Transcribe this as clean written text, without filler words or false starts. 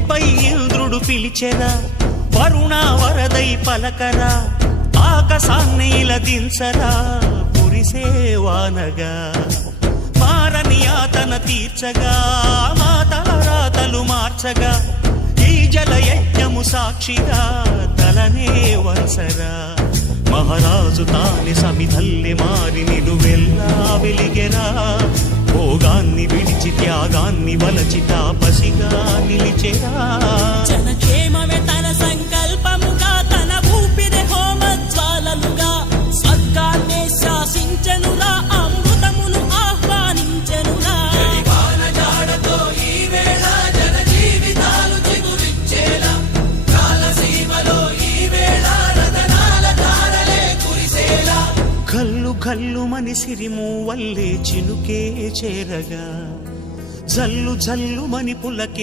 భూమిపై ఇంద్రుడు పిలిచెరా, వరుణ వరదై పలకరా, ఆకాశాన్ని ఇలా దించరా కురిసేవానగా. మారని ఆతన తీర్చగా, మా తలరాతలు మార్చగా, ఈ జలయజ్ఞము సాక్షిగా తలనే వంచరా. మహారాజు తాని సమిధల్లి మారి నిలువెల్లా వెలిగెరా, భోగాన్ని విడిచి త్యాగాన్ని వలచి తాపసిగా నిలిచెరా. జనక్షేమమే తన సంకల్పముగా, తన ఊపిరి హోమజ్వాలలుగా, స్వర్గాన్నే శాసించెనురా, అమృతమును ఆహ్వానించెనురా. కల్లు కల్లు మని సిరిము వల్లే చినుకే చేరగా, జల్లు జల్లు మని పులకి